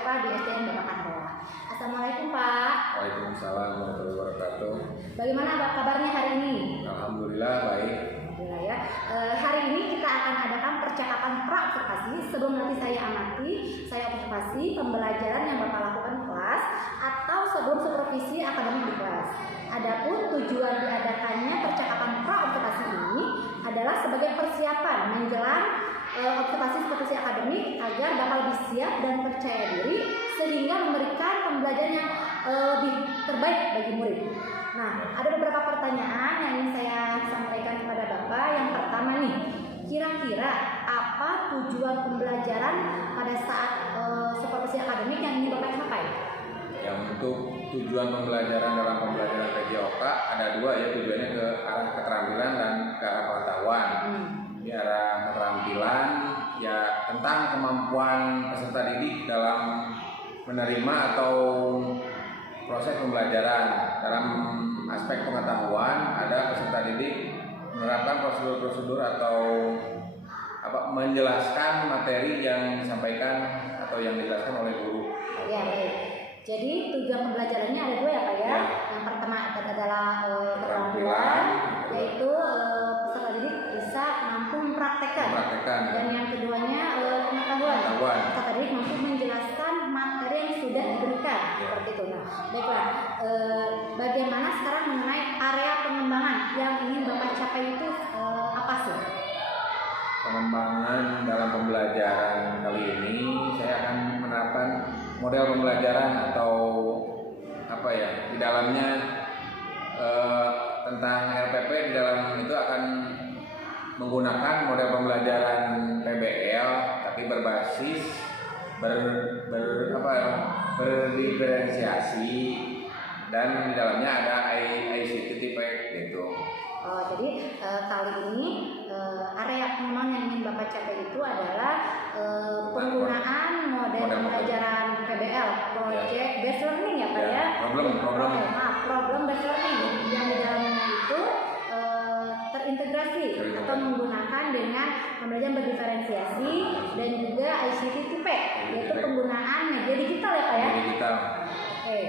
IPA di SDN Bapak Kandola. Assalamualaikum Pak. Waalaikumsalam warahmatullahi wabarakatuh. Bagaimana kabarnya hari ini? Alhamdulillah baik. Alhamdulillah ya. Hari ini kita akan adakan percakapan pra-observasi. Sebelum nanti saya observasi pembelajaran yang Bapak lakukan di kelas atau sebelum supervisi akademik di kelas. Adapun tujuan diadakannya percakapan pra-observasi ini adalah sebagai persiapan menjelang observasi supervisi akademik agar Bapak lebih siap dan percaya diri sehingga memberikan pembelajaran yang lebih terbaik bagi murid. Nah, ada beberapa pertanyaan yang ingin saya sampaikan kepada Bapak. Yang pertama nih, kira-kira apa tujuan pembelajaran pada saat supervisi akademik yang ingin Bapak capai? Yang untuk tujuan pembelajaran dalam pembelajaran PJOK ada dua ya, tujuannya ke arah keterampilan dan ke arah pengetahuan. Di arah keterampilan ya tentang kemampuan peserta didik dalam menerima atau proses pembelajaran. Dalam aspek pengetahuan ada peserta didik menerapkan prosedur-prosedur atau menjelaskan materi yang disampaikan atau yang dijelaskan oleh guru. Ya, baik. Jadi tujuan pembelajarannya ada dua ya Pak ya. Ya. Yang pertama adalah keterampilan, yaitu peserta didik bisa mampu mempraktekkan. Dan yang keduanya pengetahuan. Peserta didik mampu menjelaskan materi yang sudah diberikan. Ya. Seperti itu. Nah, baiklah. Bagaimana sekarang mengenai area pengembangan yang ingin Bapak capai itu apa sih? Pengembangan dalam pembelajaran kali ini saya akan menerapkan model pembelajaran atau di dalamnya tentang RPP. Di dalam itu akan menggunakan model pembelajaran PBL tapi berbasis berdiferensiasi dan di dalamnya ada ICT TPEC gitu. Jadi kali ini area pengembangan yang ingin Bapak capai itu adalah penggunaan model pembelajaran PBL, Project Based Learning ya Pak ya. Problem Based Learning yang di dalamnya itu terintegrasi atau menggunakan dengan pembelajaran berdiferensiasi dan juga ICT TPEC, yaitu penggunaan media digital ya Pak ya. Digital. Oke.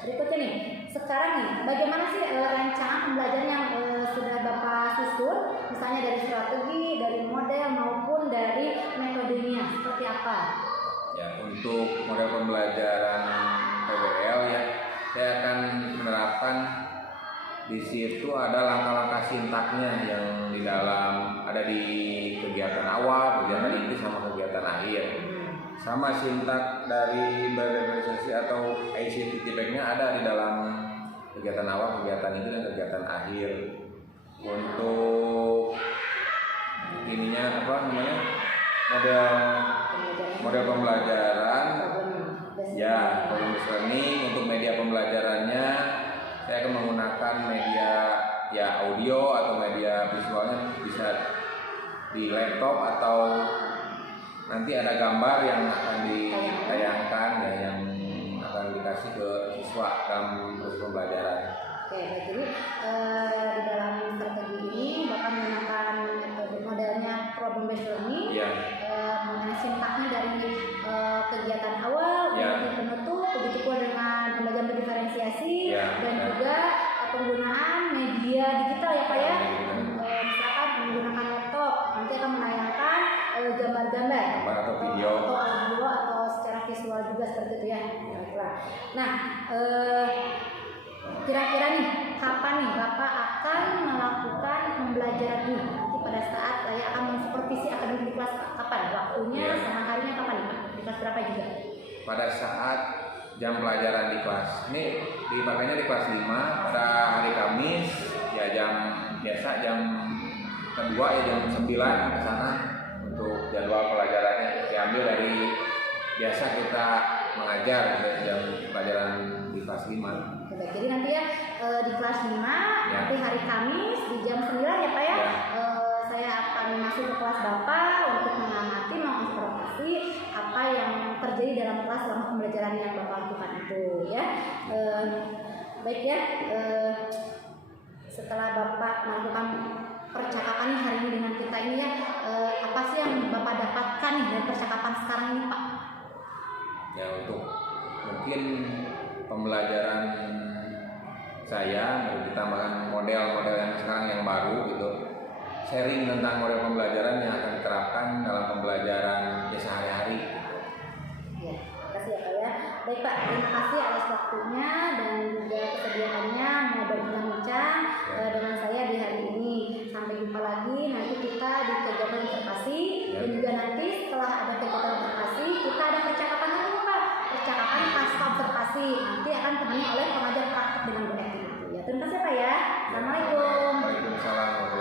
Berikutnya nih, sekarang nih, bagaimana sih rancangan pembelajaran yang sudah Bapak susun, misalnya dari strategi, dari model maupun dari metodenya, seperti apa? Ya, untuk model pembelajaran PBL ya, saya akan menerapkan di situ ada langkah-langkah sintaknya yang di dalam ada di kegiatan awal, kegiatan inti sama kegiatan akhir. Sama sintak dari berdiferensiasi atau ICT TPEC-nya ada di dalam kegiatan awal, kegiatan itu dan kegiatan akhir. Untuk ininya model pembelajaran ya, problem based learning. Untuk media pembelajarannya saya akan menggunakan media ya audio atau media visualnya, bisa di laptop atau nanti ada gambar yang akan ditayangkan ya, yang akan dikasih ke siswa dalam proses pembelajaran. Oke, baik. Jadi di dalam strategi ini Bapak menggunakan metode modelnya problem based learning, mengenai sintaknya dari kegiatan awal, kegiatan penutup, begitu pula dengan pembelajaran berdiferensiasi dan juga penggunaan media digital ya Pak ya. Misalkan menggunakan laptop, nanti akan menayangkan gambar-gambar atau video atau secara visual juga seperti itu ya. Nah, kira-kira nih kapan nih Bapak akan melakukan pembelajaran ini? Nanti pada saat saya akan mensupervisi akademik di kelas kapan? Waktunya sama harinya kapan nih Pak? Di kelas berapa juga? Pada saat jam pelajaran di kelas. Ini dipakainya di kelas 5 pada hari Kamis ya, jam kedua ya jam 9 ke sana. Untuk jadwal pelajarannya diambil dari biasa kita mengajar jam pelajaran di kelas 5. Jadi nanti ya di kelas 5 nanti hari Kamis di jam 9 ya Pak ya. Saya akan masuk ke kelas Bapak untuk mengamati, mengobservasi apa yang terjadi dalam kelas selama pembelajaran yang Bapak lakukan itu ya. Baik ya. Setelah Bapak melakukan percakapan hari ini dengan kita ini ya, apa sih yang Bapak dapatkan dari percakapan sekarang ini Pak? Ya untuk mungkin pembelajaran saya ditambahkan model-model yang sekarang yang baru gitu, sharing tentang model pembelajaran yang akan diterapkan dalam pembelajaran sehari-hari. Ya, terima kasih ya Pak ya. Baik Pak, terima kasih atas waktunya dan juga kesediaannya mau berbincang-bincang dengan saya di hari ini. Sampai jumpa lagi nanti kita di kegiatan observasi dan juga nanti setelah ada kegiatan observasi kita ada percakapan lagi Pak. Percakapan pasca observasi nanti akan ditemani oleh pengajar praktek dengan Bu Eti. Ya, terima kasih Pak ya. Assalamualaikum. Waalaikumsalam.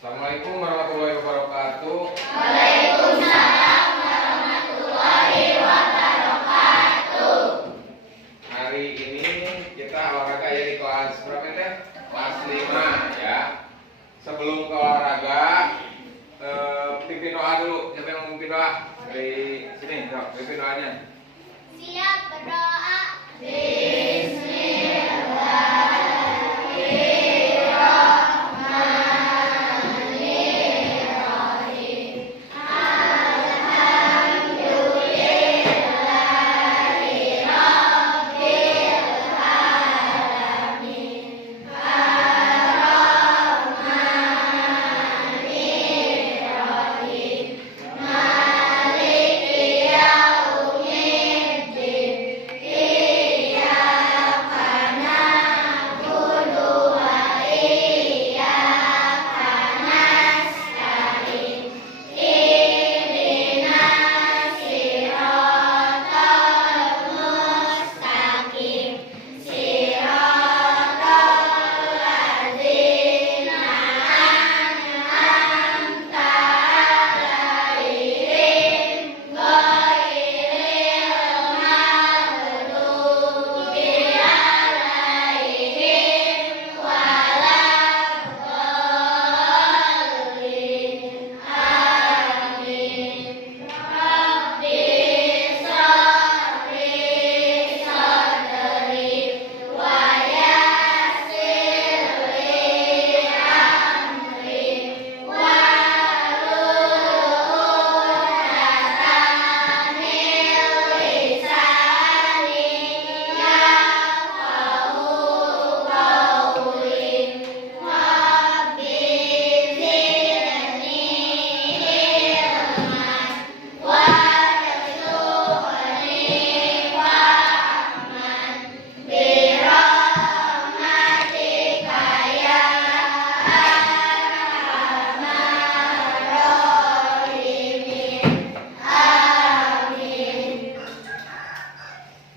Assalamualaikum warahmatullahi wabarakatuh. Hari ini kita olahraga ya di kelas berapa ya? Kelas 5 ya. Sebelum ke olahraga, pimpin doa dulu. Siapa yang mau pimpin doa? Dari sini, pimpin doanya. Siap berdoa.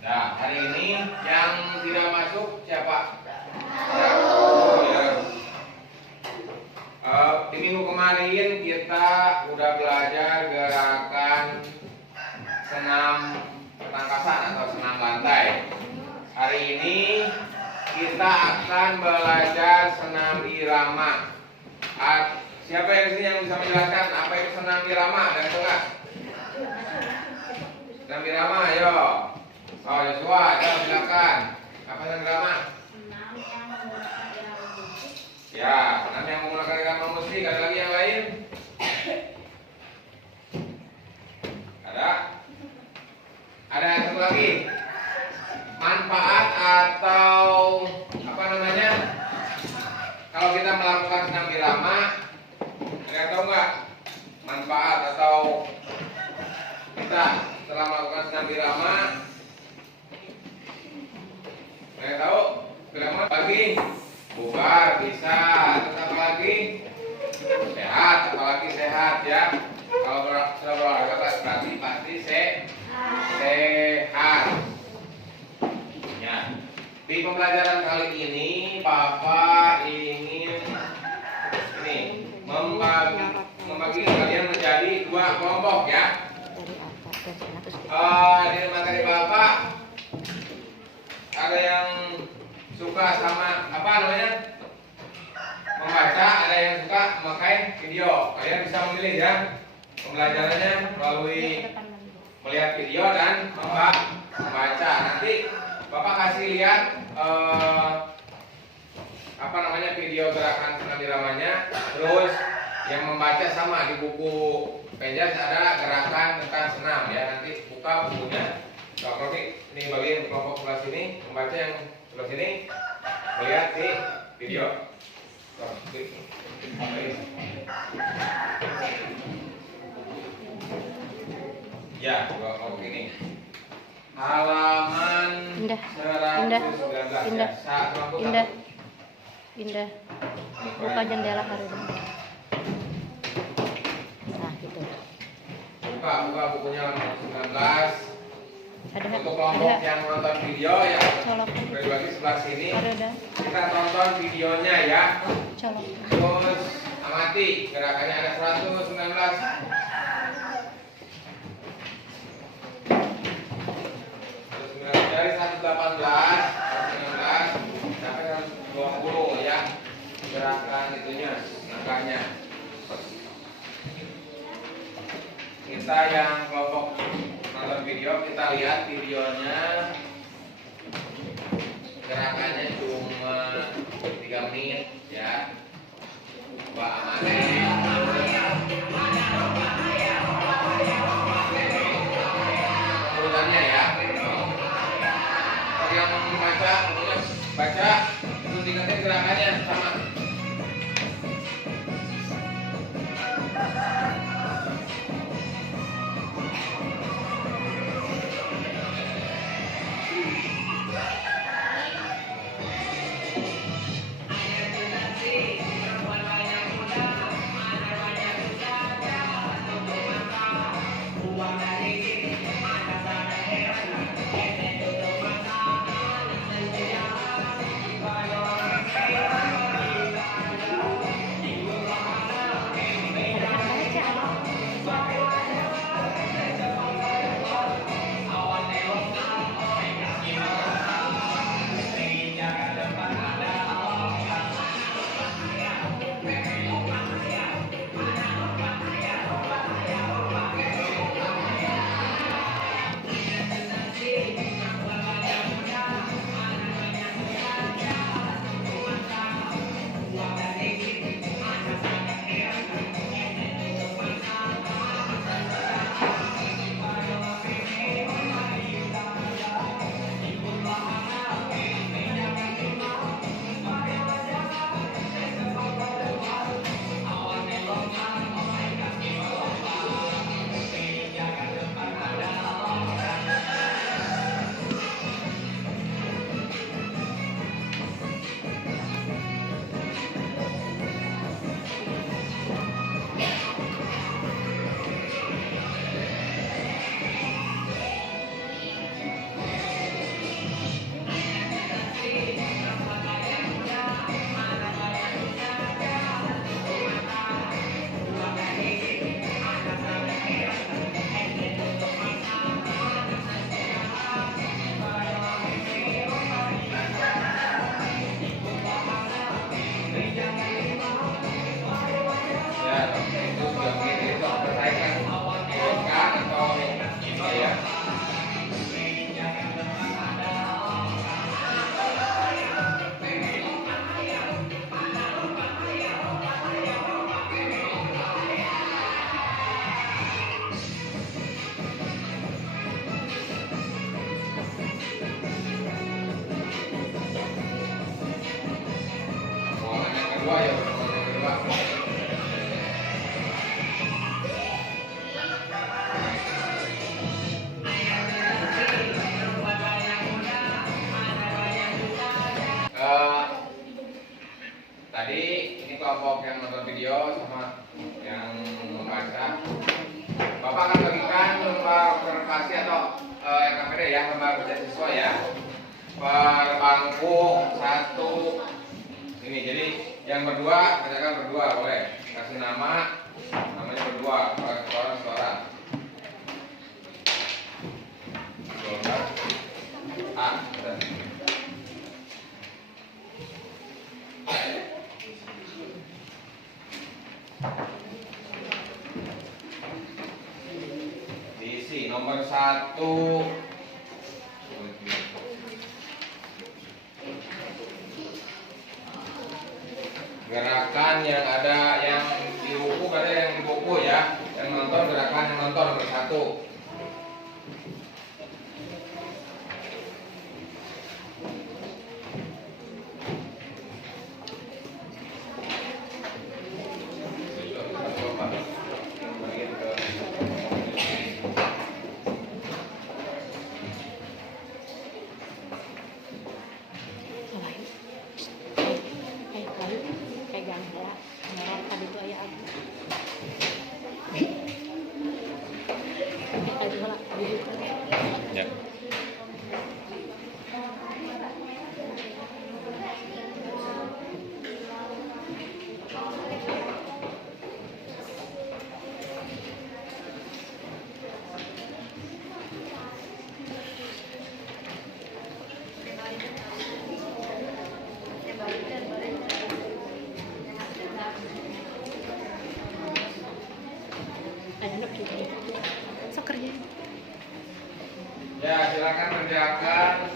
Nah, hari ini yang tidak masuk siapa? Di minggu kemarin kita udah belajar gerakan senam ketangkasan atau senam lantai. Hari ini kita akan belajar senam irama. Siapa yang di sini yang bisa menjelaskan apa itu senam irama? Ada yang enggak? Senam irama, ayo. Oh, Yosua, ayo silakan. Apa senam irama? Ya, senam yang menggunakan irama musik. Ada lagi yang lain? Ada? Ada yang satu lagi? Manfaat atau apa namanya? Kalau kita melakukan senam irama, ada yang tahu nggak? Manfaat atau kita setelah melakukan senam irama, ada yang tahu? Irama lagi? Bubar bisa, terus apa lagi? Sehat, apalagi sehat ya. Kalau sudah berolahraga berarti pasti sehat. Ya. Di pembelajaran kali ini, Papa ingin membagi kalian menjadi dua kelompok ya. Di materi Bapak ada yang suka sama apa namanya membaca, ada yang suka memakai video. Kalian bisa memilih ya pembelajarannya melalui melihat video dan membaca. Nanti Bapak kasih lihat apa namanya video gerakan senam iramanya, terus yang membaca sama di buku Penjas ada gerakan tentang senam ya, nanti buku buka bukunya. Kalau ini bagi kelompok sebelah sini membaca, yang sebelah sini melihat di video. Ya, kelompok ini halaman Indah, 119 Indah, ya. Kelompok Indah, satu. Indah. Buka jendela hari ini. Nah, gitu. Buka bukunya halaman 19. Ada, Untuk kelompok yang nonton video ya, colok. bagi sebelah sini Ada. kita tonton videonya ya. Colok. Terus amati gerakannya ada 119. Dari 118, 119 sampai 120 ya. Gerakan itunya, angkanya. Kita yang kelompok nonton video, kita lihat videonya. Gerakannya cuma 3 menit ya. Coba amati. Urutannya ya. Yang membaca, baca, terus diingetin gerakannya sama. Tadi ini kelompok yang nonton video sama yang membaca. Bapak akan bagikan lembar observasi atau LKPD ya, lembar beasiswa ya, per bangku 1 ini. Jadi yang berdua, kerjakan berdua boleh. Kasih nama, namanya berdua, suara. A. Diisi nomor 1. Gerakan yang ada yang di buku, ada yang di buku ya. Yang nonton, gerakan yang nonton nomor 1. Ya. Ya, silakan kerjakan.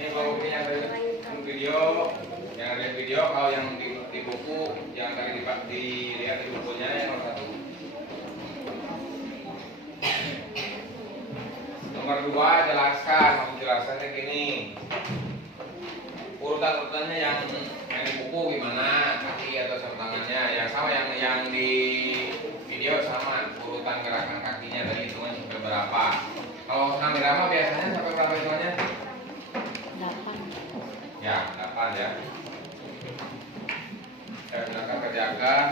Ini kalau yang dari video, yang dari video, kalau yang di buku, yang tadi dilihat di bukunya yang nomor 1. Nomor 2, jelaskan. Maksud jelaskannya gini. Urutan-urutannya yang di buku gimana, kaki atau sarung tangannya, ya sama yang di video sama. Urutan gerakan kakinya dari hitungan sampai berapa. Kalau senam irama biasanya sampai berapa hitungannya? 8. Ya, 8 ya. Silakan kerjakan.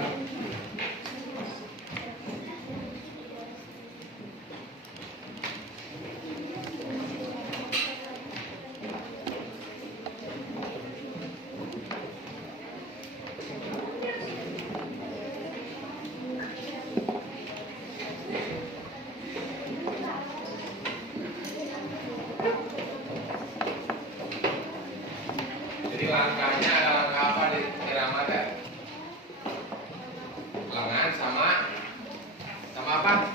Jadi langkahnya ada langkah apa di irama teh? Lengan sama apa?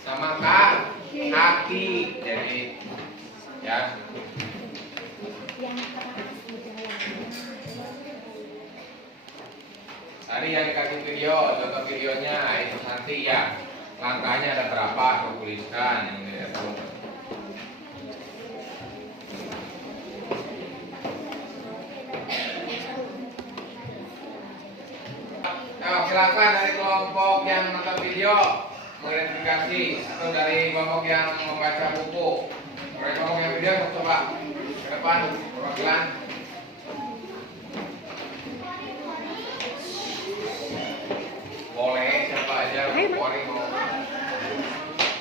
Sama kaki. Jadi ya. Tadi yang dikasih video, contoh videonya itu nanti ya. Langkahnya ada berapa? Aku tuliskan yang itu. Silakan dari kelompok yang nonton video mengidentifikasi atau dari kelompok yang membaca buku. Dari kelompok yang video coba ke depan perwakilan. Boleh siapa aja boleh mau.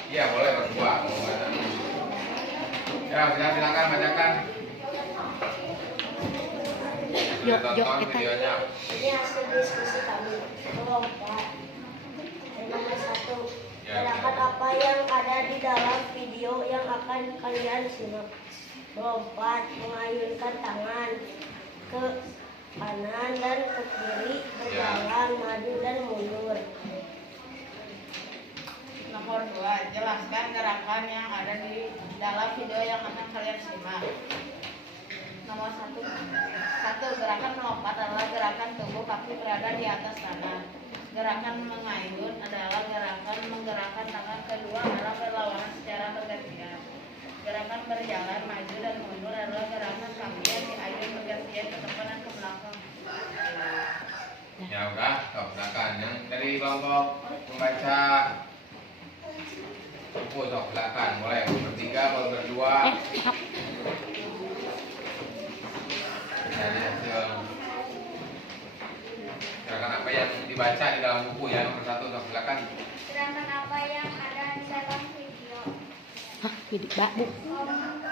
Iya boleh berdua mau baca. Ya silakan bacakan. Tonton videonya. Ini hasil diskusi kami. Kelompok nomor 1. Gerakan apa yang ada di dalam video yang akan kalian simak? Melompat, mengayunkan tangan ke kanan dan ke kiri, berjalan, maju dan mundur. Nomor 2, jelaskan gerakan yang ada di dalam video yang akan kalian simak. Nomor 1, gerakan melompat adalah gerakan tubuh kaki berada di atas tanah. Gerakan mengayun adalah gerakan menggerakkan tangan kedua dalam berlawanan secara bergantian. Gerakan berjalan, maju dan mundur adalah gerakan kaki yang diayun bergantian ke depan dan ke belakang. Ya udah, silakan. Yang dari kelompok membaca buku, silakan. Mulai bertiga, berdua. Dari hasil gerakan apa yang dibaca di dalam buku ya, nomor 1, silakan. Gerakan apa yang ada di dalam video?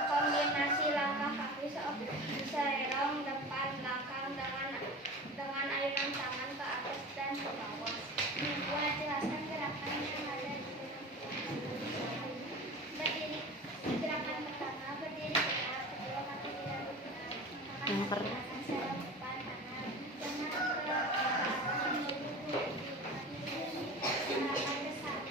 Kombinasi langkah kaki serong depan belakang dengan ayunan tangan ke atas dan ke bawah. Dua, jelaskan gerakan yang ada di dalam video. Berdiri. Gerakan pertama, berdiri tegak, kedua kaki tidak bergerak. Menggunakan gerakan serong depan kanan dengan ke belakang menuju gerakan besar.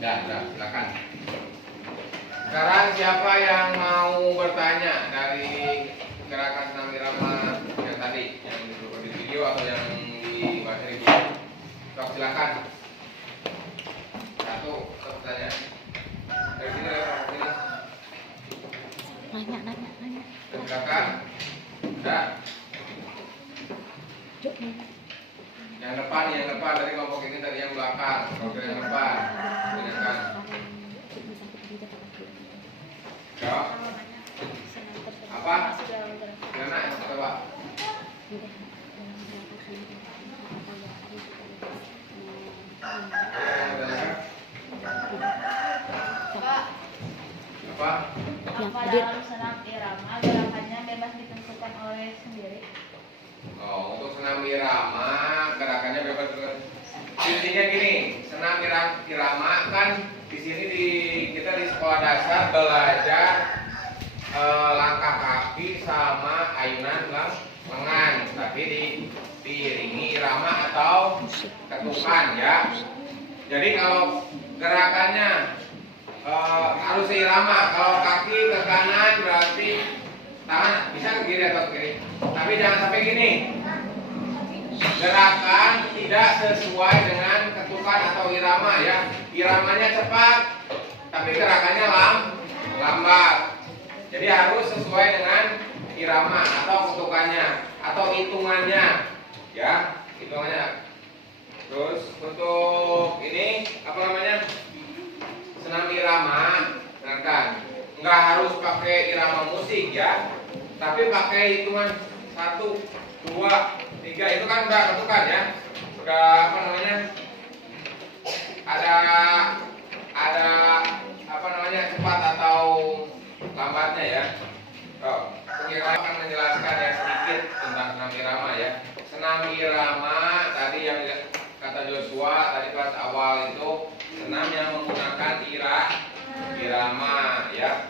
Ya, silakan. Sekarang siapa yang mau bertanya dari gerakan senam irama yang tadi, yang di video atau yang dibaca di buku? Silakan. Satu pertanyaan. Dari sini, dari sini. Nanya. Silakan. Ada. Yang depan dari kelompok ini tadi yang belakang, kelompok yang depan. Silakan. Ya. Apa? Gimana? Coba. Apa? Apa dalam senam irama gerakannya bebas ditentukan oleh sendiri? Oh, untuk senam irama gerakannya bebas. Intinya gini, senam irama kan di sini kita di sekolah dasar belajar langkah kaki sama ayunan lengan, tapi diiringi irama atau ketukan ya. Jadi kalau gerakannya harus seirama. Kalau kaki ke kanan berarti tangan bisa ke kiri atau ke kiri. Tapi jangan sampai gini. Gerakan tidak sesuai dengan ketukan atau irama ya. Iramanya cepat, tapi gerakannya lambat. Jadi harus sesuai dengan irama atau ketukannya atau hitungannya ya, hitungannya. Terus untuk ini apa namanya? Senam irama, dengarkan. Nggak harus pakai irama musik ya, tapi pakai hitungan 1, 2, 3 itu kan udah ketukan ya, udah apa namanya? Ada apa namanya cepat atau lambatnya ya. Oh, kita akan menjelaskan ya sedikit tentang senam irama ya. Senam irama tadi yang kata Joshua tadi kelas awal itu senam yang menggunakan irama ya.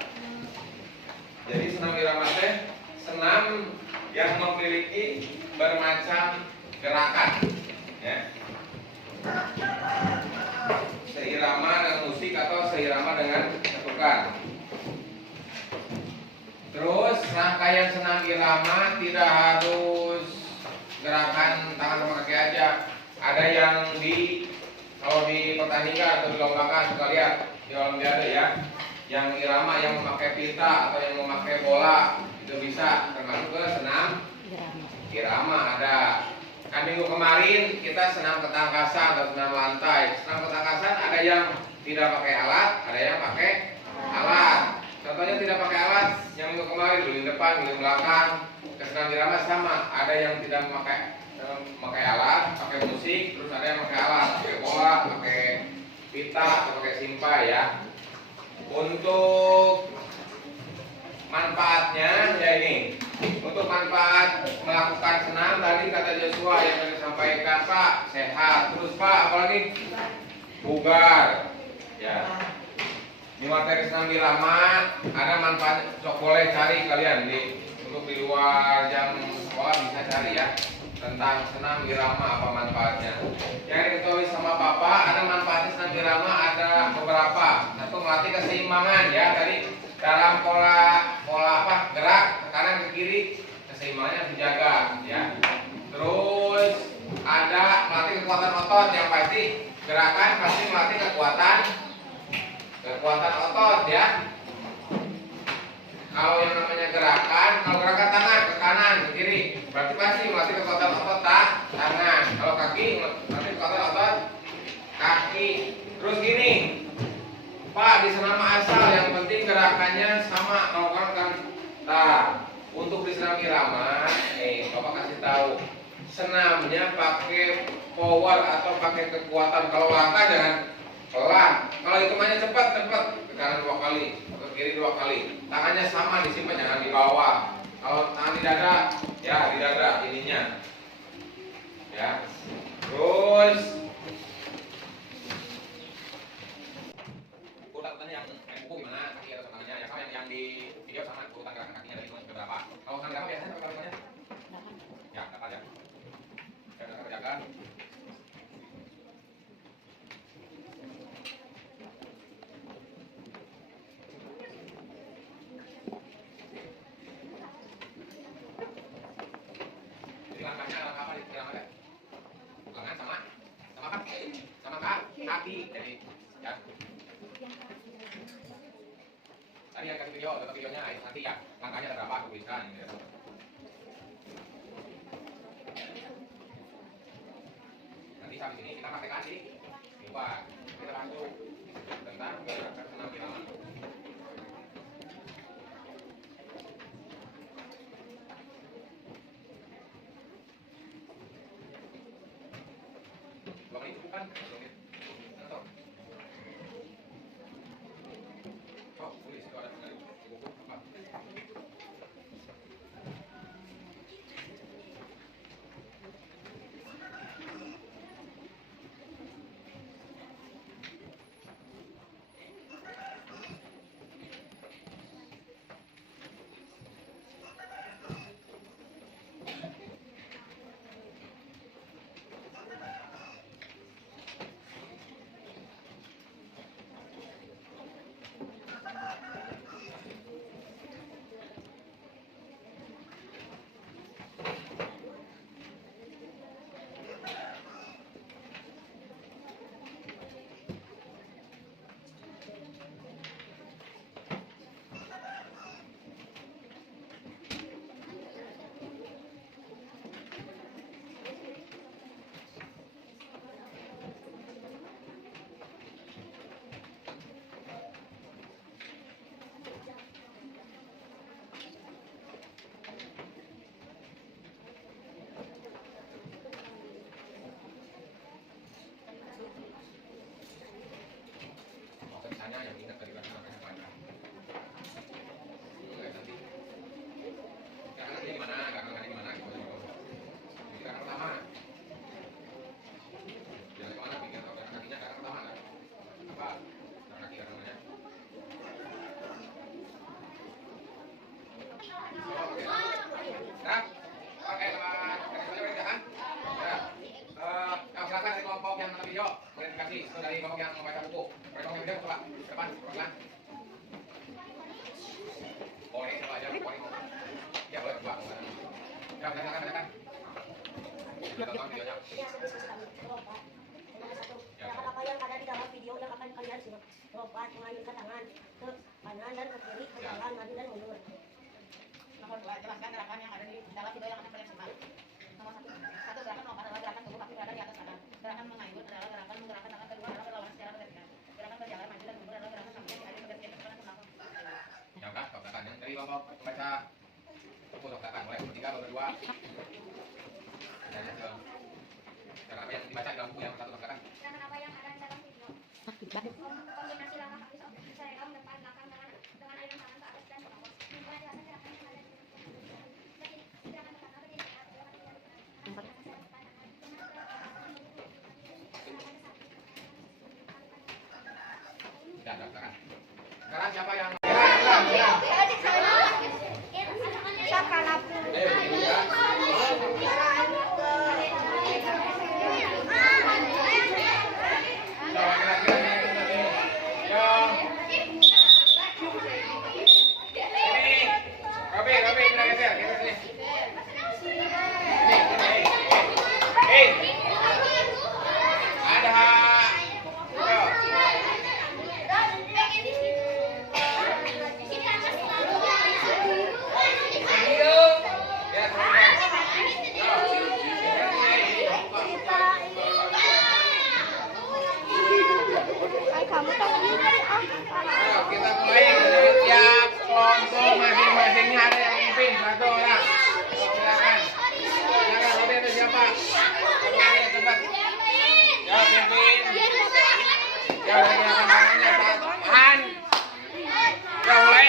Jadi senam irama teh senam yang memiliki bermacam gerakan ya. Seirama dengan musik atau seirama dengan ketukan. Terus rangkaian senam irama tidak harus gerakan tangan sama kaki aja. Ada yang kalau di pertandingan atau dilombakan suka lihat di olimpiade ya, yang irama yang memakai pita atau yang memakai bola itu bisa termasuk ke senam irama. Ada kan minggu kemarin kita senam ketangkasan atau senam lantai. Senam ketangkasan ada yang tidak pakai alat, ada yang pakai alat. Contohnya tidak pakai alat yang minggu kemarin dulu depan, dulu belakang. Ke senam irama sama, ada yang tidak memakai alat, pakai musik, terus ada yang pakai alat, pakai bola, pakai pita, atau pakai simpai ya. Untuk manfaatnya ya ini, untuk manfaat melakukan senam tadi kata Joshua yang tadi sampaikan Pak, sehat, terus Pak apalagi bugar ya. Di materi senam irama ada manfaat, sok boleh cari kalian untuk di luar jam sekolah bisa cari ya tentang senam irama apa manfaatnya. Yang diketahui sama Bapak ada manfaatnya senam irama ada beberapa. Satu, melatih keseimbangan ya, tadi dalam pola apa gerak ke kanan ke kiri keseimbangannya dijaga ya. Terus ada melatih kekuatan otot, yang pasti gerakan pasti melatih kekuatan otot ya. Kalau yang namanya gerakan, kalau gerakan tangan ke kanan ke kiri berarti pasti melatih kekuatan otot tangan. Kalau kaki melatih kekuatan otot kaki. Terus gini Pak, di senam asal yang penting gerakannya sama melakukan untuk di senam irama Bapak kasih tahu senamnya pakai power atau pakai kekuatan. Kalau langkah jangan pelan, kalau hitungannya cepat ke kanan 2 kali, ke kiri 2 kali, tangannya sama disimpan, jangan di bawah. Kalau tangan di dada ya di dada ininya ya. Terus urutan yang buku gimana kaki atau tangannya ya, sama yang di video sama urutan gerakan kakinya dari beberapa. Kalau senam irama biasanya pakai urutannya ya dapat ya. Saya kerjakan. Langkahnya langkah apa di irama ya? Lengan sama kaki. Jadi ya. Tadi yang kasih video, tetap videonya nanti ya. Langkahnya ada berapa? Aku tuliskan ini. Nanti sampai sini kita praktekkan di luar. Kita masuk tentang gerakan senam irama. Bukan, oh, tulis itu ada yang menonton video, verifikasi itu dari kelompok yang membaca buku. Kelompok yang video coba depan, pelan. Oh ini coba aja, oh ini. Ya boleh coba. Ya silakan. Tonton videonya. Apa yang ada di dalam video yang akan kalian simak. Lompat mengayunkan tangan ke kanan dan ke kiri, ke belakang, maju dan mundur. Nomor 2, jelaskan gerakan yang ada di dalam video yang akan kalian simak. Nomor 1, gerakan melompat adalah gerakan tubuh kaki berada di atas tangan. Gerakan mengayun adalah gerakan menggerakkan tangan kedua dalam berlawanan secara vertikal. Gerakan berjalan maju dan mundur adalah gerakan samping yang diayun ke depan ke belakang. Ya kan, katakan yang dari kelompok membaca buku katakan mulai bertiga berdua. Dan hasil gerakan apa yang dibaca dalam buku yang satu katakan. Gerakan apa yang ada di dalam video? Kombinasi langkah kaki bisa rem depan belakang dengan ayunan tangan ke atas dan ke bawah. Mengubah jelaskan gerakan yang ada di gerakan pertama berdiri tegak, Tidak katakan. Sekarang siapa yang kita mulai dari tiap kelompok masing-masingnya ada yang mimpin satu orang. Silakan. Silakan Robi itu siapa? Robi cepat. Ya mimpin. Ya lagi akan tangannya tahan. Ya mulai.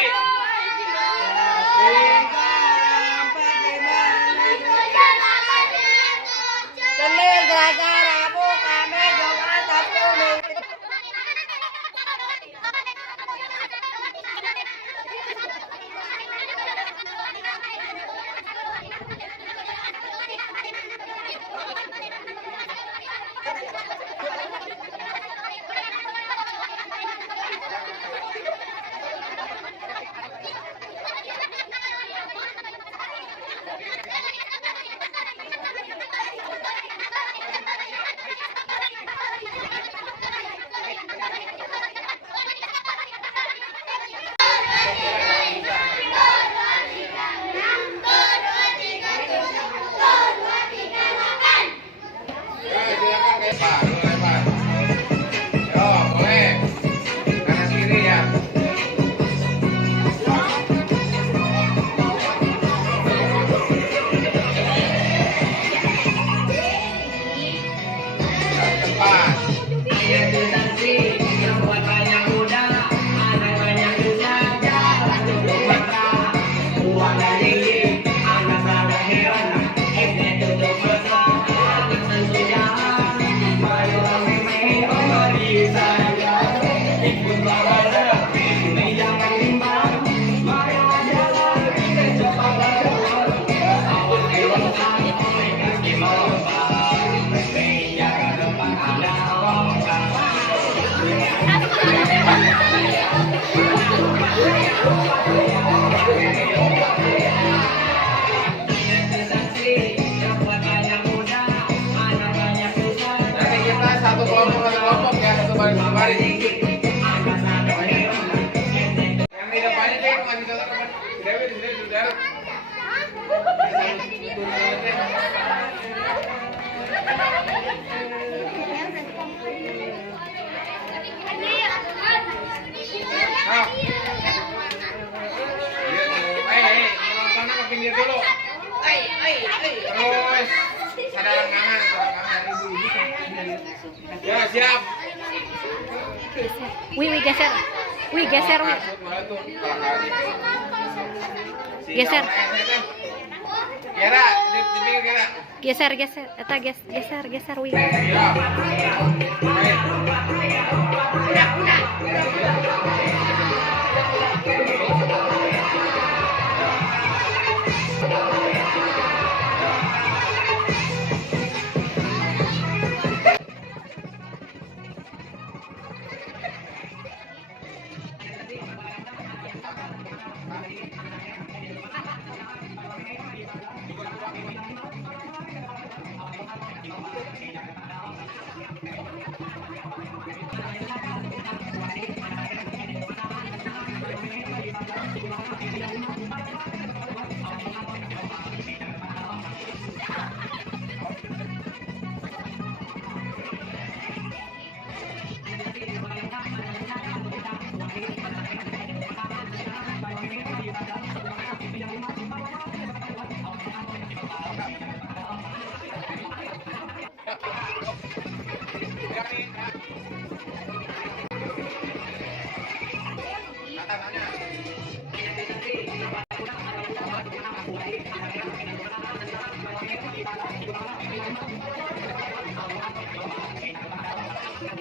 Senin, Selasa, Rabu, Kamis, Jumat, Sabtu, Minggu. Satu kelompok ya, satu baris. Yang di depannya dia masih contoh teman. Sudah. Nontonnya ke pinggir dulu. Terus sadaran tangan ibu-ibu. Ya siap. Wih geser. Wih geser. Geser. Kira, di pinggir kira. Geser. Eta geser wih. Ya. Dan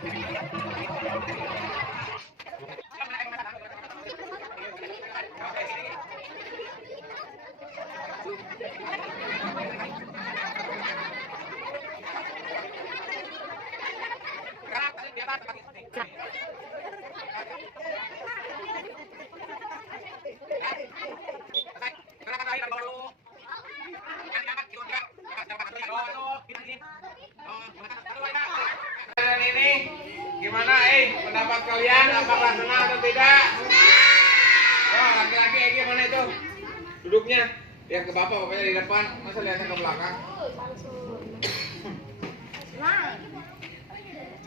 ini gimana pendapat kalian, apakah senang atau tidak? Oh, laki-laki gimana itu duduknya? Lihat ke bapak, bapaknya di depan, masa lihatnya ke belakang?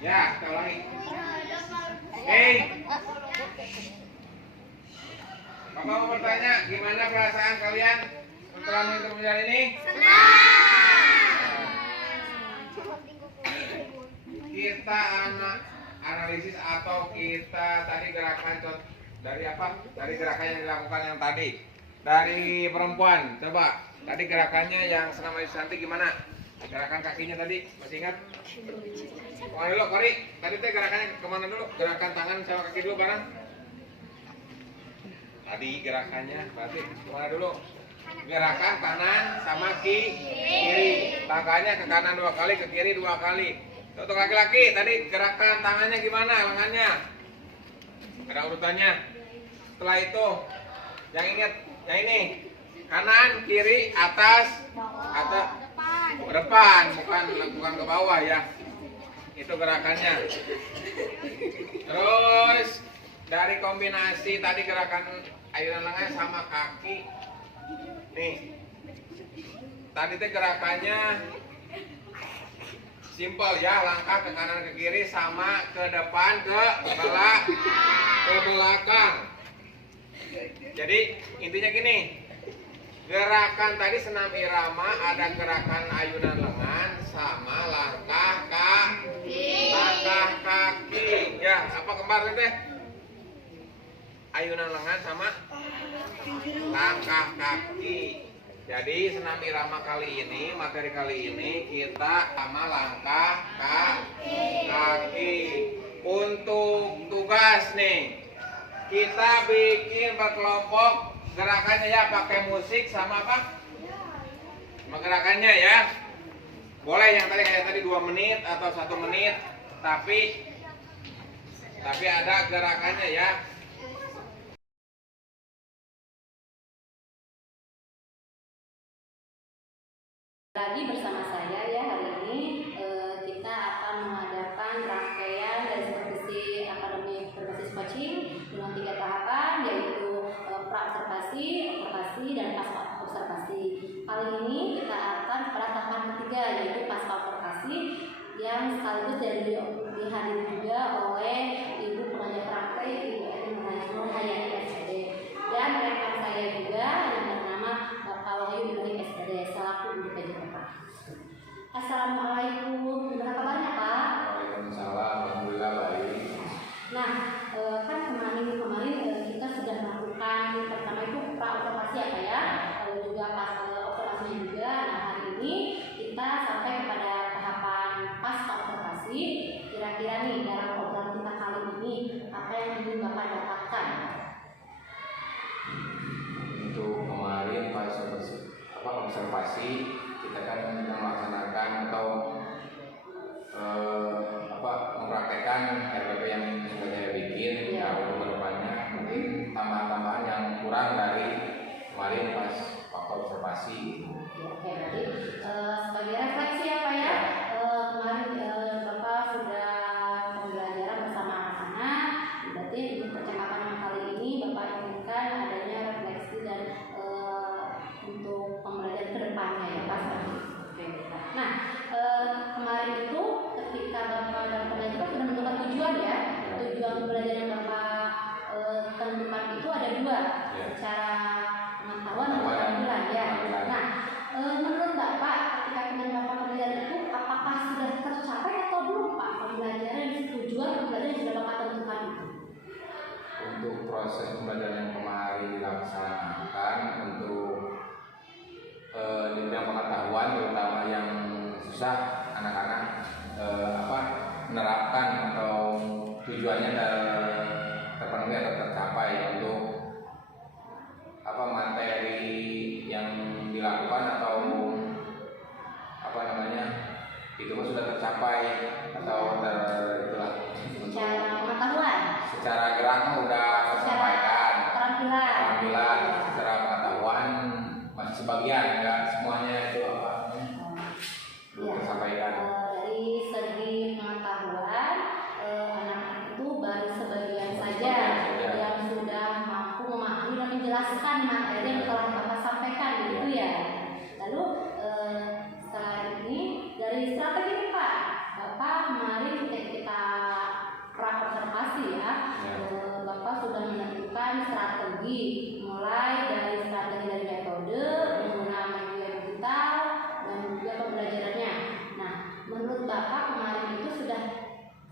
Ya, kita ulangi. Bapak mau bertanya, gimana perasaan kalian setelah mengikuti pembelajaran ini? Kita analisis atau kita tadi gerakan dari apa? Dari gerakan yang dilakukan yang tadi. Dari perempuan, coba tadi gerakannya yang senam Ayu Susanti gimana? Gerakan kakinya tadi, masih ingat? Kemana dulu, Kori? Tadi teh gerakannya kemana dulu? Gerakan tangan sama kaki dulu bareng. Tadi gerakannya, berarti kemana dulu? Gerakan kanan sama kiri. Tangannya ke kanan 2 kali, ke kiri 2 kali. Untuk laki-laki, tadi gerakan tangannya gimana? Lengannya? Ada urutannya. Setelah itu, yang ingat, yang ini. Kanan, kiri, atas, depan, bukan ke bawah ya. Itu gerakannya. Terus dari kombinasi tadi gerakan ayunan lengan sama kaki. Nih. Tadi itu gerakannya simpel ya, langkah ke kanan ke kiri sama ke depan ke belakang. Jadi intinya gini. Gerakan tadi senam irama ada gerakan ayunan lengan sama langkah kaki. Ya, apa kembar teh? Ayunan lengan sama langkah kaki. Jadi senam irama kali ini, materi kali ini kita sama langkah kaki. Untuk tugas nih, kita bikin berkelompok. Gerakannya ya pakai musik sama apa? Sama gerakannya ya. Boleh yang tadi kayak tadi 2 menit atau 1 menit, tapi ada gerakannya ya. Lagi bersama saya ya, hari ini kita akan mengadakan rangkaian dari supervisi akademi berbasis coaching dengan 3 tahapan, yaitu pra-observasi, observasi, dan pasca observasi. Kali ini kita akan pada tahapan ketiga, yaitu pasca observasi, yang sekaligus dihadiri juga oleh Ibu Pengajar Praktek, Ibu Nur Hayati SPD, dan rekan saya juga yang bernama Bapak Wahyu Ibrahim SPD selaku Ibu PJPK. Assalamualaikum, gimana kabarnya Pak? Waalaikumsalam, alhamdulillah baik. Nah, kan kemarin kita sudah melakukan pertama itu pra-observasi ya Pak ya, lalu juga pas observasinya juga. Nah, hari ini kita sampai kepada tahapan pasca observasi. Kira-kira nih dalam obrolan kita kali ini apa yang ingin Bapak dapatkan? Untuk kemarin pas observasi kita kan melaksanakan atau mempraktekkan RPP yang sudah saya bikin. Ya, untuk kedepannya mungkin tambahan-tambahan yang kurang dari kemarin pas waktu observasi. Ya, oke, berarti sebagai refleksi ya Pak ya, kemarin Bapak sudah pembelajaran bersama anak-anak, berarti di percakapan yang kali ini Bapak inginkan adanya refleksi dan untuk pembelajaran ke depannya ya Pak. Oke, nah kemarin itu ketika Bapak dalam pembelajaran sudah menentukan tujuan ya, tujuan pembelajaran yang Bapak tentukan itu ada 2, secara pengetahuan dan keterampilan ya. Nah, menurut Bapak ketika kita melakukan pembelajaran itu apakah sudah tercapai atau belum Pak pembelajaran tujuan pembelajaran yang sudah Bapak tentukan itu? Untuk proses pembelajaran yang kemarin dilaksanakan untuk di bidang pengetahuan, terutama yang susah anak-anak terharapkan atau tujuannya terpenuhi atau tercapai untuk apa materi yang dilakukan atau apa namanya itu sudah tercapai atau itulah Secara pengetahuan, secara gerak udah tersampaikan, keterampilan, secara pengetahuan masih sebagian, enggak semuanya itu apa belum Ya. tersampaikan. Dari segi pengetahuan, anak-anak itu baru sebagian saja yang sudah mampu memahami dan menjelaskan materi yang telah Bapak sampaikan, begitu ya. Lalu setelah ini dari strategi ini Pak, Bapak kemarin ketika kita praobservasi ya, Bapak sudah menentukan strategi mulai dari strategi dari metode, penggunaan media digital dan juga pembelajarannya. Nah, menurut Bapak kemarin itu sudah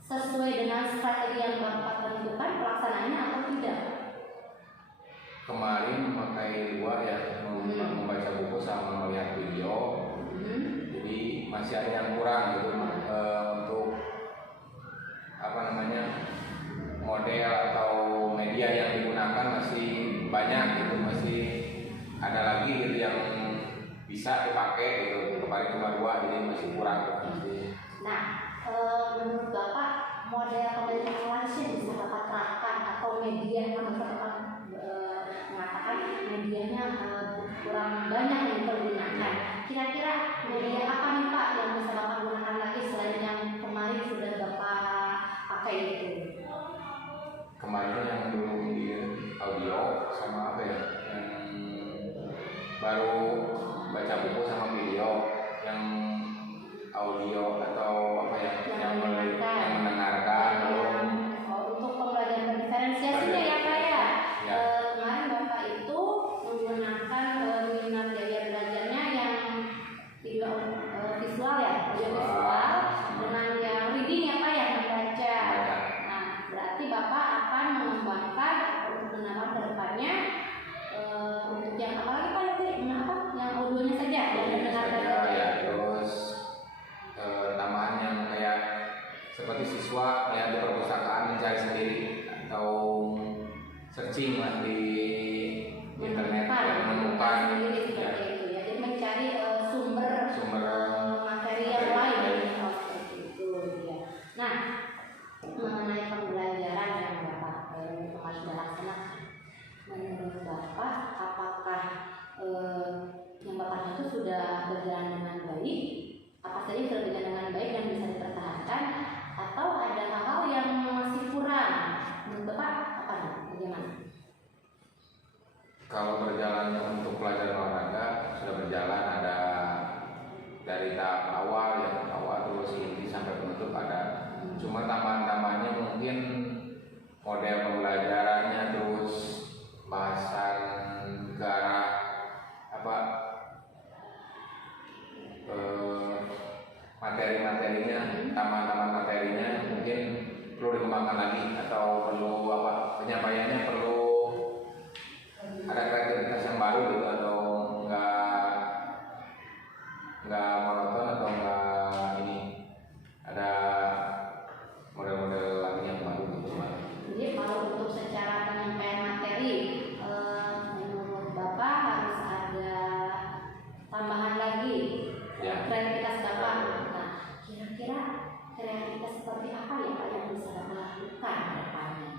sesuai dengan strategi yang Bapak tentukan pelaksanaannya atau tidak? Kemarin memakai dua ya, membaca buku sama melihat video. Jadi masih ada yang kurang gitu untuk apa namanya model atau media yang digunakan masih banyak gitu, masih ada lagi gitu yang bisa dipakai gitu. Kemarin cuma dua, jadi masih kurang gitu. Nah, menurut Bapak model pembelajaran langsung bisa Bapak terapkan atau media yang Bapak mengatakan medianya kurang banyak yang digunakan. Kira-kira media apa nih Pak yang bisa Bapak gunakan lagi selain yang kemarin sudah Bapak pakai itu? Kemarin yang belum di audio sama apa ya, yang baru baca buku sama video, yang audio atau apa ya, yang mendengarkan. Untuk pembelajaran diferensiasinya ya Pak ya. Ya. Kemarin Bapak itu menggunakan webinar gaya belajarnya yang video visual ya, audio visual dengan yang reading ya Pak ya, membaca. Nah, berarti Bapak akan mengembangkan untuk menambah ke depannya untuk yang apa lagi Pak nanti? Yang audionya saja dan mendengarkan Ya, terus tambahan yang kayak seperti siswa ya di perpustakaan mencari sendiri atau searching lah di internet yang menemukan sendiri seperti itu ya. Jadi mencari sumber materi yang lain seperti itu ya. Nah, mengenai pembelajaran yang Bapak harus laksanakan, menurut Bapak apakah yang Bapak itu sudah berjalan dengan baik? Apa saja sudah berjalan dengan baik yang bisa dipertahankan atau ada hal-hal yang masih kurang? Menurut Bapak apa nih? Bagaimana? Kalau berjalannya untuk pelajaran olahraga sudah berjalan, ada dari tahap awal terus inti sampai penutup ada. Cuma tambahan-tambahannya mungkin model pembelajarannya, terus bahasan ke arah apa materi-materinya, tambahan-tambahan materinya mungkin perlu dikembangkan lagi atau perlu apa penyampaiannya perlu ada kreativitas yang baru gitu, atau nggak monoton atau nggak ini, ada model-model lagi yang baru gitu Pak. Jadi kalau untuk secara penyampaian materi, menurut Bapak harus ada tambahan lagi Ya. kreativitas Bapak. Nah, kira-kira kreativitas seperti apa ya Pak yang bisa Bapak lakukan ke depannya?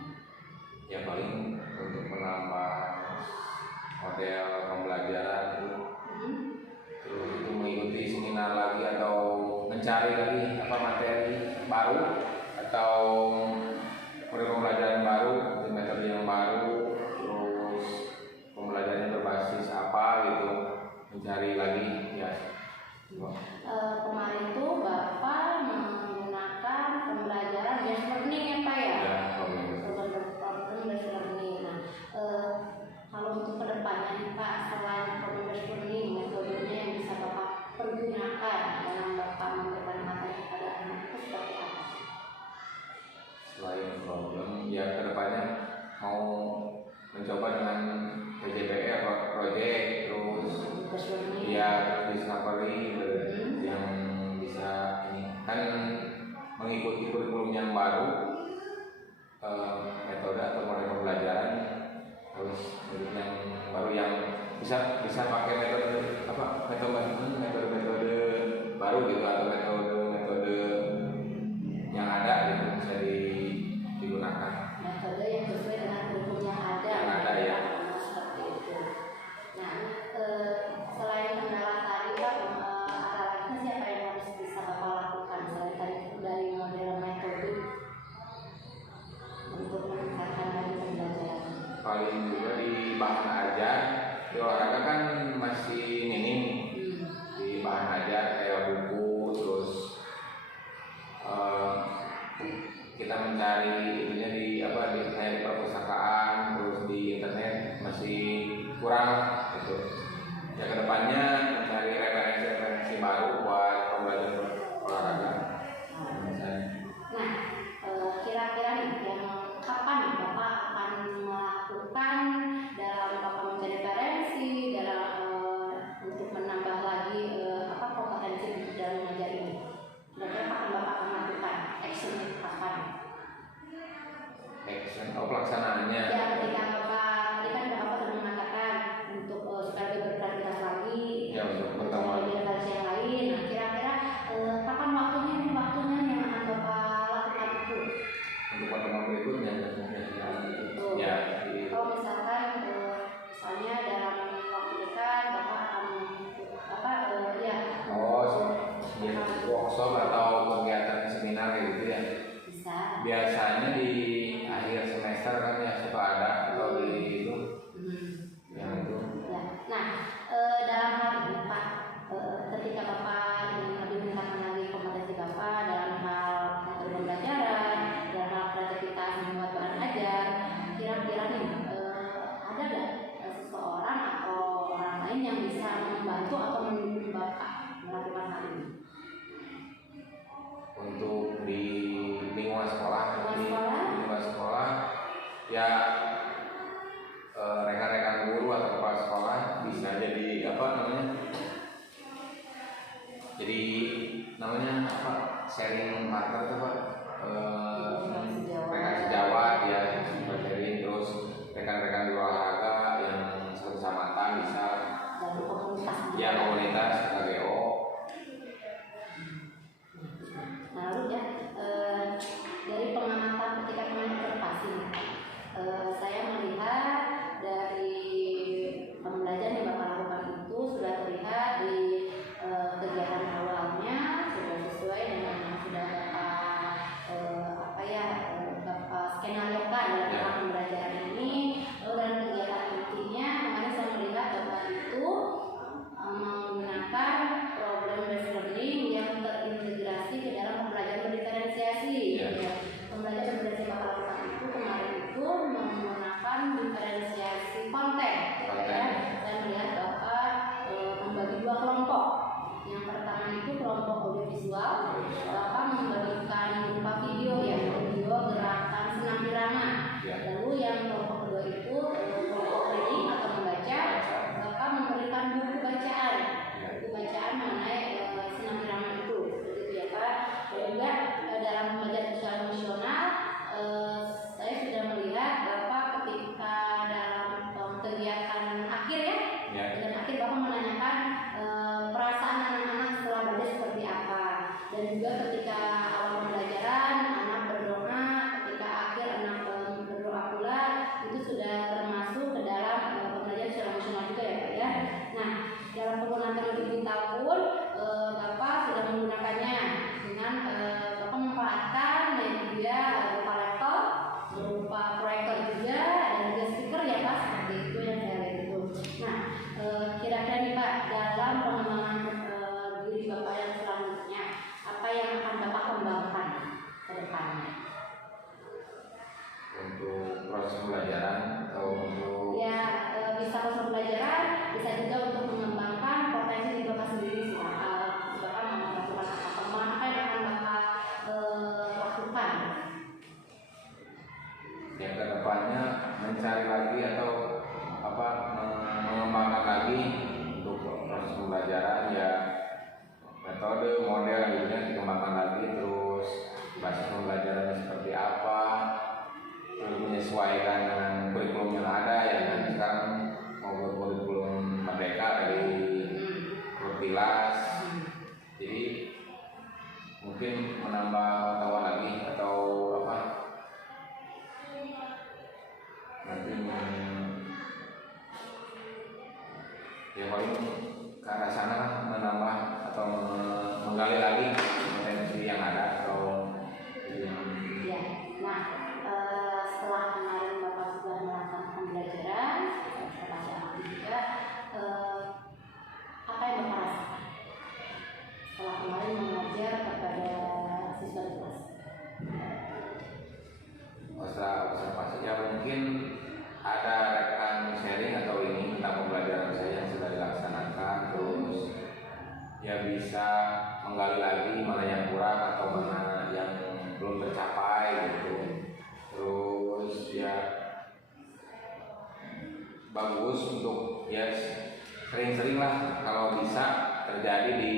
Ya paling untuk menambah model pembelajaran itu, terus itu mengikuti seminar lagi atau mencari lagi apa materi baru atau model pembelajaran baru, metode yang baru, terus pembelajarannya berbasis apa gitu, mencari lagi ya. Kemarin itu Bapak menggunakan pembelajaran based learning ya Pak ya? Ya, Problem based learning. Nah, kalau untuk kedepannya nih Pak, selain problem based learning, metodenya yang bisa Bapak pergunakan dalam Bapak memberikan materi kepada anak itu seperti apa? Selain problem, ya kedepannya mau mencoba dengan PJPR project, terus Based learning. ya discovery yang bisa ini kan mengikuti kurikulum yang kita mencari itunya di apa di kayak di perpustakaan terus di internet masih kurang gitu. Ya kedepannya mencari referensi baru buat pembelajaran olahraga. Nah, kira-kira nih yang kapan nih Bapak akan melakukan dalam Bapak mencari referensi dalam untuk menambah lagi kompetensi dalam mengajar ini? Kira-kira kapan Bapak akan melakukan action itu kapan? Action atau pelaksanaannya? Ya, ketika Bapak tadi kan Bapak sudah mengatakan untuk supaya lebih berkreativitas lagi, Ya, untuk pertemuan referensi yang lain. Nah, kira-kira kapan waktunya yang akan Bapak lakukan itu? untuk pertemuan berikutnya. Betul. Ya, Kalau misalkan misalnya dalam waktu dekat Bapak akan workshop atau kegiatan seminar gitu ya. bisa. Biasanya di akhir semester kan ya suka ada atau di itu yang itu. Ya. Nah, dalam hal ini Pak, ketika Bapak ingin lebih meningkatkan lagi kompetensi Bapak dalam hal metode pembelajaran, dalam hal kreativitas membuat bahan ajar, kira-kira nih ada nggak seseorang atau orang lain yang bisa membantu atau mendukung Bapak melakukan hal ini? Untuk di lingkungan sekolah, Lingkungan sekolah? ya rekan-rekan guru atau kepala sekolah bisa jadi sharing partner tuh Pak, rekan sejawat ya sharing, terus rekan-rekan di olahraga yang sekecamatan bisa Dari komunitas. ya komunitas KGO. Nah, lalu ya dari pengamatan ketika kemarin observasi, saya melihat dari pembelajaran yang Bapak lakukan itu sudah terlihat di kegiatan awalnya sudah sesuai dengan yang sudah Bapak skenariokan dalam hal pembelajaran ini. Lalu dalam kegiatan intinya kemarin saya melihat Bapak itu menggunakan problem based learning yang terintegrasi ke dalam pembelajaran diferensiasi. Ya. Pembelajaran diferensiasi Bapak lakukan itu kemarin itu menggunakan diferensiasi konten. Ya. Saya melihat Bapak membagi dua kelompok. Yang pertama itu kelompok audiovisual. Bapak membagikan berupa video gerakan senam irama. Lalu yang kelompok kedua itu kelompok reading atau membaca. Bapak memberikan buku bacaan mengenai senam irama itu, begitu ya Pak. Dan juga dalam belajar sosial emosional, saya sudah melihat Bapak ketika dalam kegiatan akhir kegiatan akhir Bapak menanyakan perasaan anak-anak setelah belajar seperti apa, dan juga ketika awal pembelajaran anak berdoa, ketika akhir anak berdoa pula, itu sudah termasuk ke dalam pembelajaran sosial emosional juga ya Pak ya. Nah, dalam penggunaan teknologi tahun Bapak sudah menggunakannya dengan Bapak memanfaatkan media berupa laptop, berupa proyektor juga, dan juga speaker ya Pak, seperti itu yang saya lihat itu. Nah, kira-kira nih Pak, dalam pengembangan diri Bapak yang selanjutnya, apa yang akan Bapak kembangkan ke depannya? Untuk proses pembelajaran atau untuk bisa proses pembelajaran, bisa juga untuk mengembangkan potensi diri Bapak sendiri sih. Bapak melakukan apa yang akan Bapak lakukan? yang kedepannya mencari lagi atau mengembangkan lagi untuk proses pembelajaran ya, metode model gitu dikembangkan lagi, terus basis pembelajarannya seperti apa, terus menyesuaikan dengan kurikulum yang ada ya kan. Sekarang mau kurikulum merdeka dari Kurtilas, jadi mungkin menambah pengetahuan lagi atau nanti ya paling ke arah sana lah, menambah atau menggali lagi potensi yang ada atau mungkin ada rekan sharing atau ini tentang pembelajaran saya yang sudah dilaksanakan, terus ya bisa menggali lagi mana yang kurang atau mana yang belum tercapai gitu. Terus ya bagus untuk ya sering-sering lah kalau bisa terjadi di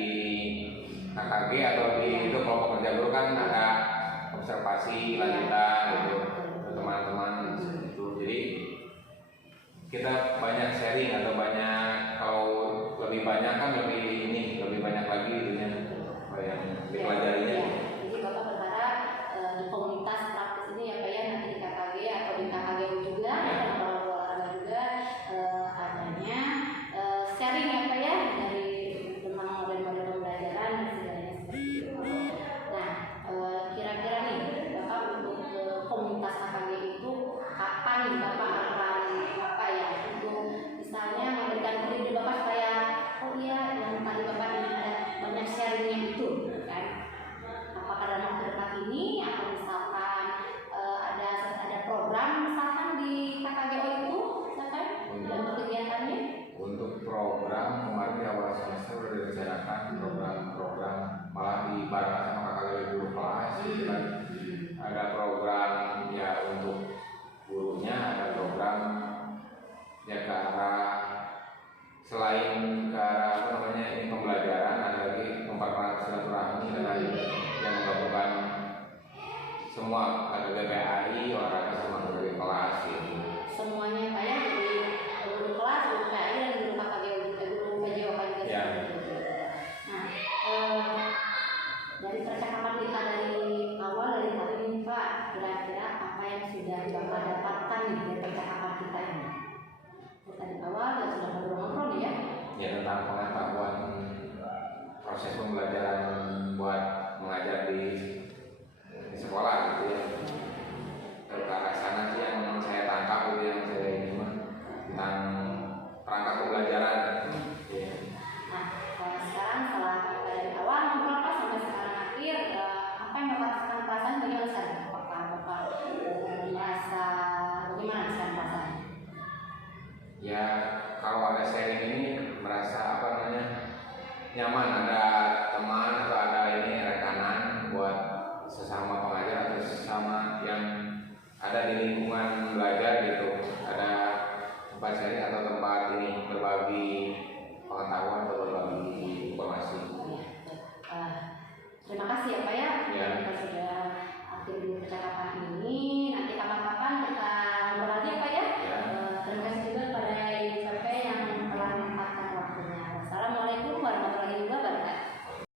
KKG atau di itu kelompok kerja guru kan ada observasi lanjutan gitu ke teman-teman itu. Jadi kita banyak sharing atau banyak, kalau lebih banyak kan lebih banyak lagi itunya apa yang dipelajarinya. Jadi Bapak berharap di komunitas praktis ini ya Pak ya, nanti di KKG atau di KKGU juga, atau olahraga juga adanya sharing ya Pak ya, dari tentang model-model pembelajaran dan segalanya seperti itu. Nah, kira-kira nih Bapak untuk komunitas KKG itu kapan nih Bapak akan apa ya, untuk misalnya memberikan ide Bapak supaya oh iya yang tadi Bapak ini ada banyak sharingnya itu kan, apakah dalam waktu dekat ini atau misalkan ada program misalkan di KKGO itu misalkan untuk kegiatannya? Untuk program kemarin di awal semester sudah direncanakan program malah dibareng sama kakak guru kelas gitu kan. Ada program ya untuk gurunya, ada program ya ke arah selain ke arah apa namanya ini pembelajaran, ada lagi mempererat silaturahmi dan lain yang menggabungkan semua KKG PAI, olahraga sama KKG kelas gitu. Semuanya